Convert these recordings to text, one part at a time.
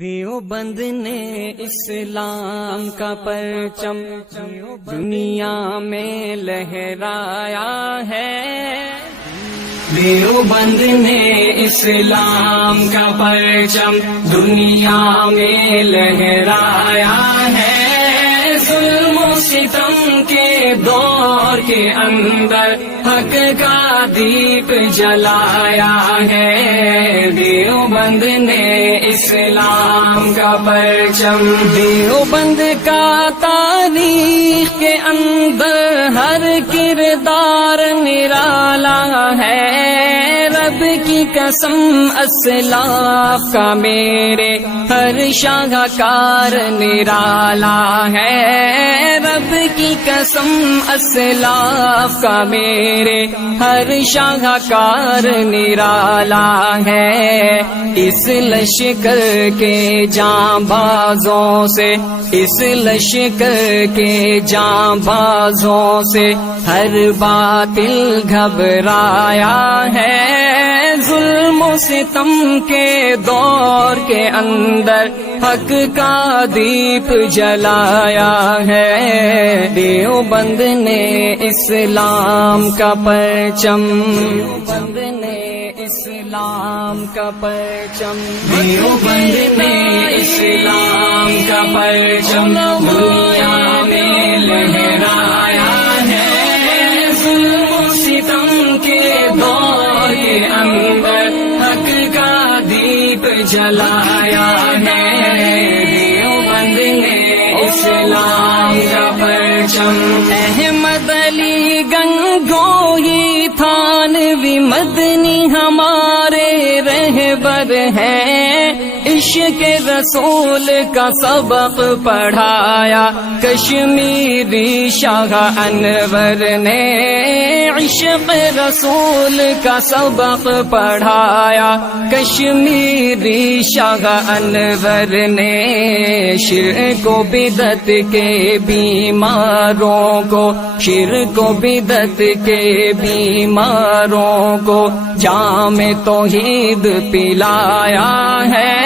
دیوبند نے اسلام کا پرچم دنیا میں لہرایا ہے۔ دیوبند نے اسلام کا پرچم دنیا میں لہرایا ہے۔ ظلم و ستم کے دور کے اندر حق کا دیپ جلایا ہے۔ دیوبند نے اسلام کا پرچم، دیوبند کا تاریخ کے اندر ہر کردار نرالا ہے۔ رب کی قسم اسلاف کا میرے ہر شاہکار نرالا ہے۔ رب کی قسم اسلاف کا میرے ہر شاہکار نرالا ہے۔ اس لشکر کے جاں بازوں سے، اس لشکر کے جاں بازوں سے ہر باطل گھبرایا ہے۔ ظلم و ستم کے دور کے اندر حق کا دیپ جلایا ہے۔ دیوبند نے اسلام کا پرچم، دیوبند نے اسلام کا پرچم، دیوبند نے اسلام کا پرچم دنیا میں لہرایا ہے۔ ظلم و ستم کے دور کے اندر حق کا دیپ جلایا ہے۔ دیوبند نے اسلام کا پرچم، احمد علی گنگوہی تھانوی مدنی ہمارے رہبر ہیں۔ عشق رسول کا سبق پڑھایا کشمیری شاہ انور نے۔ عشق رسول کا سبق پڑھایا کشمیری شاہ انور نے۔ شرک و بدعت کے بیماروں کو، شرک و بدعت کے بیماروں کو جام توحید پلایا ہے۔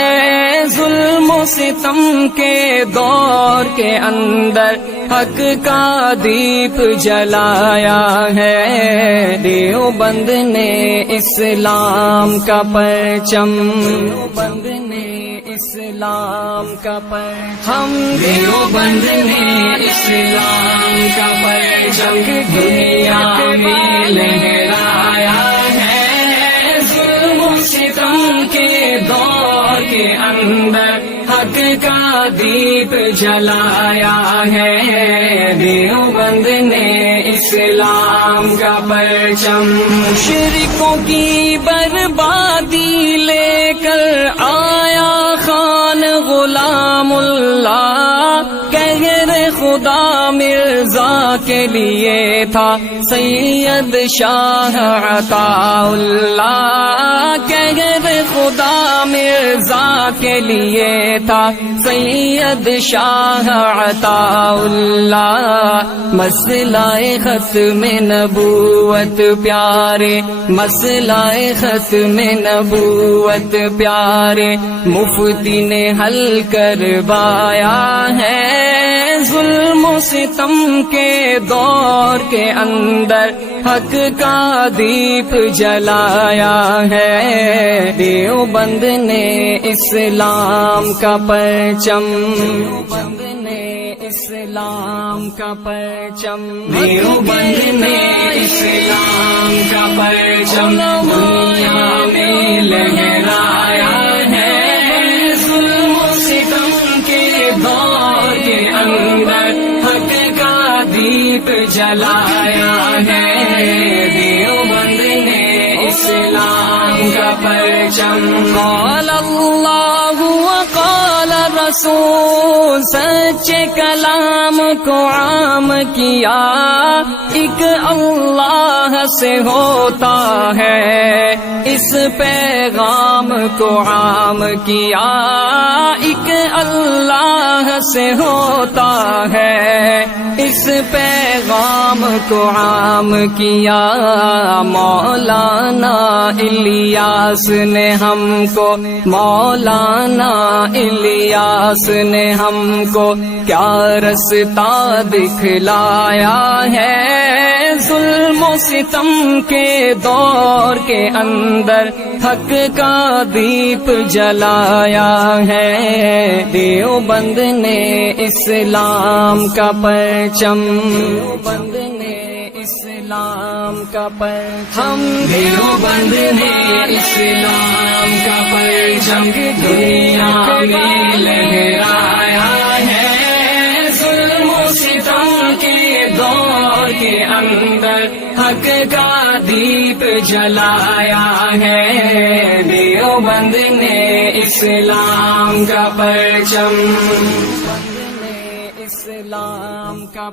ظلم و ستم کے دور کے اندر حق کا دیپ جلایا ہے۔ دیوبند نے اسلام کا پرچم، دیوبند نے اسلام کا پرچم، ہم دیوبند نے اسلام کا پرچم دنیا میں لہرایا ہے۔ ظلم و ستم کے دور کے اندر حق کا دیپ جلایا ہے۔ دیوبند نے اسلام کا پرچم، مشرکوں کی بربادی لے کر آیا خان غلام اللہ۔ قہر خدا مرزا کے لیے تھا سید شاہ عطا اللہ۔ قہر خدا مرزا کے لیے تھا سید شاہ عطا اللہ۔ مسئلہ ختم نبوت پیارے، مسئلہ ختم نبوت پیارے مفتی نے حل کروایا ہے۔ ظلم و ستم کے دور کے اندر حق کا دیپ جلایا ہے۔ دیوبند نے اسلام کا پرچم، دیوبند نے اسلام کا پرچم، دیوبند نے اسلام کا پرچم دنیا میں لہرایا ہے۔ ظلم و ستم کے دور کے اندر حق کا دیپ جلایا ہے۔ دیوبند نے اسلام کا پرچم، قال اللہ وقال رسول، سچے کلام کو عام کیا۔ ایک اللہ سے ہوتا ہے، اس پیغام کو عام کیا۔ ایک اللہ سے ہوتا ہے، اس پیغام کو عام کیا مولانا الیاس نے ہم کو، مولانا الیاس نے ہم کو کیا رستہ دکھلایا ہے، ظلم و ستم کے دور کے اندر حق کا دیپ جلایا ہے، دیوبند نے اسلام کا پرچم، دیوبند نے اسلام کا پرچم، دیوبند نے اسلام کا پرچم دنیا میں لہرایا ہے، ظلم و ستم کے دور کے اندر حق کا دیپ جلایا ہے، دیوبند نے اسلام کا پرچم، اسلام کا